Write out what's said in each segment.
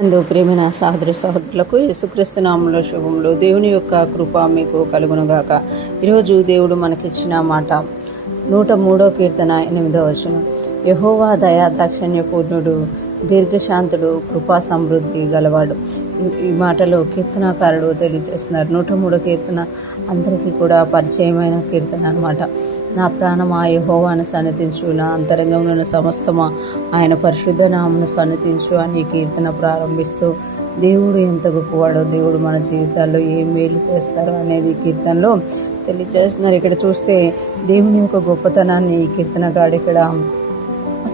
ప్రియమైన సహోదరి సహోదరులకు యేసుక్రీస్తు నామములో శుభములు. దేవుని యొక్క కృప మీకు కలుగునుగాక. ఈరోజు దేవుడు మనకిచ్చిన మాట 103వ కీర్తన 8వ వచనం. యెహోవా దయా దాక్షిణ్య పూర్ణుడు, దీర్ఘశాంతుడు, కృపా సమృద్ధి గలవాడు. ఈ మాటలో కీర్తనాకారుడు తెలియజేస్తున్నారు. 103వ కీర్తన అందరికీ కూడా పరిచయమైన కీర్తన అన్నమాట. నా ప్రాణమా యెహోవాను సన్నిధించు, నా అంతరంగంలోని సమస్తమా ఆయన పరిశుద్ధ నామమును సన్నిధించు అని కీర్తన ప్రారంభిస్తూ దేవుడు ఎంత గొప్పవాడో, దేవుడు మన జీవితాల్లో ఏం మేలు చేస్తారో అనేది కీర్తనలో తెలియజేస్తున్నారు. ఇక్కడ చూస్తే దేవుని యొక్క గొప్పతనాన్ని ఈ కీర్తనగాడు ఇక్కడ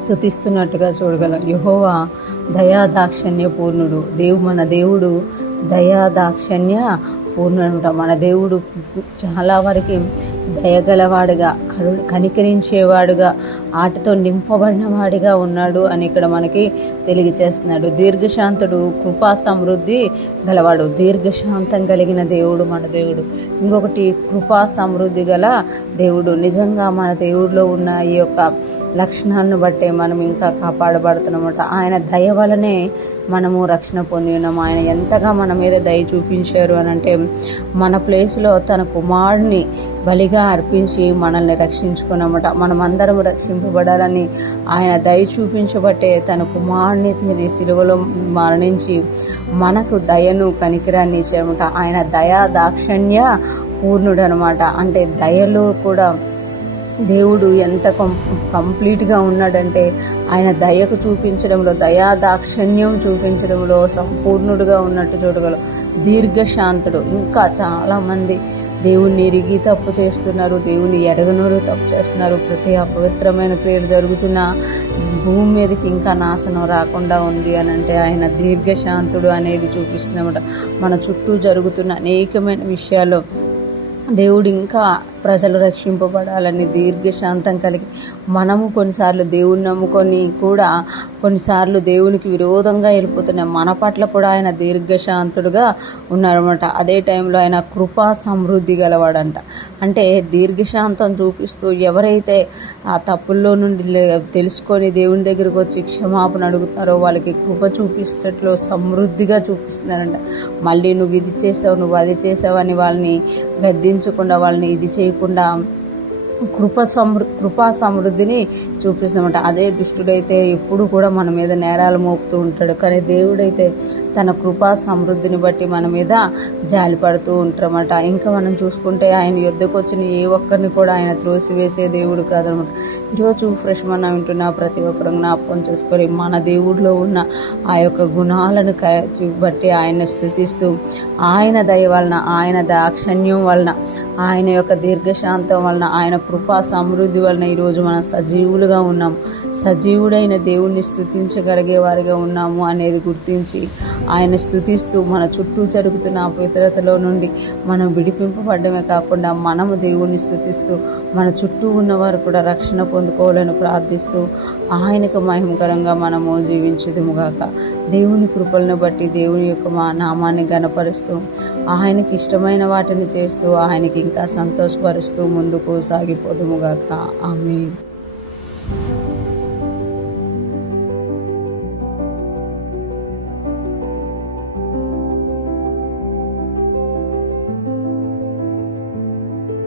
స్తుతిస్తున్నట్టుగా చూడగలం. యెహోవా దయా దాక్షిణ్య పూర్ణుడు. మన దేవుడు దయా దాక్షిణ్య పూర్ణుడు. మన దేవుడు చాలా వరకు దయగలవాడుగా, కనికరించేవాడుగా, ఆటతో నింపబడిన వాడిగా ఉన్నాడు అని ఇక్కడ మనకి తెలియజేస్తున్నాడు. దీర్ఘశాంతుడు, కృపా సమృద్ధి గలవాడు. దీర్ఘశాంతం కలిగిన దేవుడు మన దేవుడు. ఇంకొకటి కృపా సమృద్ధి గల దేవుడు. నిజంగా మన దేవుడిలో ఉన్న ఈ యొక్క లక్షణాలను బట్టే మనం ఇంకా కాపాడబడుతున్నమాట. ఆయన దయ వలనే మనము రక్షణ పొంది ఉన్నాము. ఆయన ఎంతగా మన మీద దయ చూపించారు అని అంటే, మన ప్లేస్లో తన కుమారుడిని బలిగా అర్పించి మనల్ని రక్షించుకున్నమాట. మనమందరం రక్షింపబడాలని ఆయన దయ చూపించబట్టే తన కుమారుని సిలువలో మరణించి మనకు దయను కనికరాన్ని ఇచ్చారన్నమాట. ఆయన దయా దాక్షిణ్య పూర్ణుడు అనమాట. అంటే దయలో కూడా దేవుడు ఎంత కంప్లీట్గా ఉన్నాడంటే, ఆయన దయకు చూపించడంలో, దయా దాక్షిణ్యం చూపించడంలో సంపూర్ణుడుగా ఉన్నట్టు చూడగలం. దీర్ఘశాంతుడు. ఇంకా చాలామంది దేవుణ్ణి ఎరిగి తప్పు చేస్తున్నారు, దేవుని ఎరగనోరు తప్పు చేస్తున్నారు. ప్రతి అపవిత్రమైన క్రియలు జరుగుతున్న భూమి మీదకి ఇంకా నాశనం రాకుండా ఉంది అని అంటే ఆయన దీర్ఘశాంతుడు అనేది చూపిస్తున్నమాట. మన చుట్టూ జరుగుతున్న అనేకమైన విషయాల్లో దేవుడు ఇంకా ప్రజలు రక్షింపబడాలని దీర్ఘశాంతం కలిగి, మనము కొన్నిసార్లు దేవుని నమ్ముకొని కూడా కొన్నిసార్లు దేవునికి విరోధంగా వెళ్ళిపోతున్నాం. మన పట్ల కూడా ఆయన దీర్ఘశాంతుడుగా ఉన్నారన్నమాట. అదే టైంలో ఆయన కృపా సమృద్ధి గలవాడంట. అంటే దీర్ఘశాంతం చూపిస్తూ ఎవరైతే ఆ తప్పుల్లో నుండి తెలుసుకొని దేవుని దగ్గరకు వచ్చి క్షమాపణ అడుగుతారో వాళ్ళకి కృప చూపిస్తట్లో సమృద్ధిగా చూపిస్తున్నారంట. మళ్ళీ నువ్వు ఇది చేసావు, నువ్వు అది చేసావు అని వాళ్ళని గద్దించకుండా, వాళ్ళని ఇది చేయకుండా కృపా సమృద్ధిని చూపిస్తామంట. అదే దుష్టుడైతే ఎప్పుడు కూడా మన మీద నేరాలు మోపుతూ ఉంటాడు. కానీ దేవుడైతే తన కృపా సమృద్ధిని బట్టి మన మీద జాలి పడుతూ ఉంటారన్నమాట. ఇంకా మనం చూసుకుంటే ఆయన యుద్ధకు వచ్చిన ఏ ఒక్కరిని కూడా ఆయన త్రోసివేసే దేవుడు కాదనమాట. ఈరోజు ఫ్రెష్ మనం వింటున్న ప్రతి ఒక్కరు జ్ఞాపకం చేసుకొని మన దేవుడిలో ఉన్న ఆ యొక్క గుణాలను బట్టి ఆయన్ని స్తుతిస్తూ, ఆయన దయ వలన, ఆయన దాక్షిణ్యం వలన, ఆయన యొక్క దీర్ఘశాంతం వలన, ఆయన కృపా సమృద్ధి వలన ఈరోజు మనం సజీవులుగా ఉన్నాము. సజీవుడైన దేవుణ్ణి స్తుతించగలిగే వారిగా ఉన్నాము అనేది గుర్తించి ఆయన స్తుతిస్తూ మన చుట్టూ జరుగుతున్న అపవిత్రతలో నుండి మనం విడిపింపబడమే కాకుండా మనము దేవుణ్ణి స్తుతిస్తూ మన చుట్టూ ఉన్నవారు కూడా రక్షణ పొందుకోవాలని ప్రార్థిస్తూ ఆయనకు మహిమకరంగా మనము జీవించుదుముగాక. దేవుని కృపలను బట్టి దేవుని యొక్క మా నామాన్ని గణపరుస్తూ ఆయనకి ఇష్టమైన వాటిని చేస్తూ ఆయనకి ఇంకా సంతోషపరుస్తూ ముందుకు సాగిపోదుముగాక. ఆమేన్.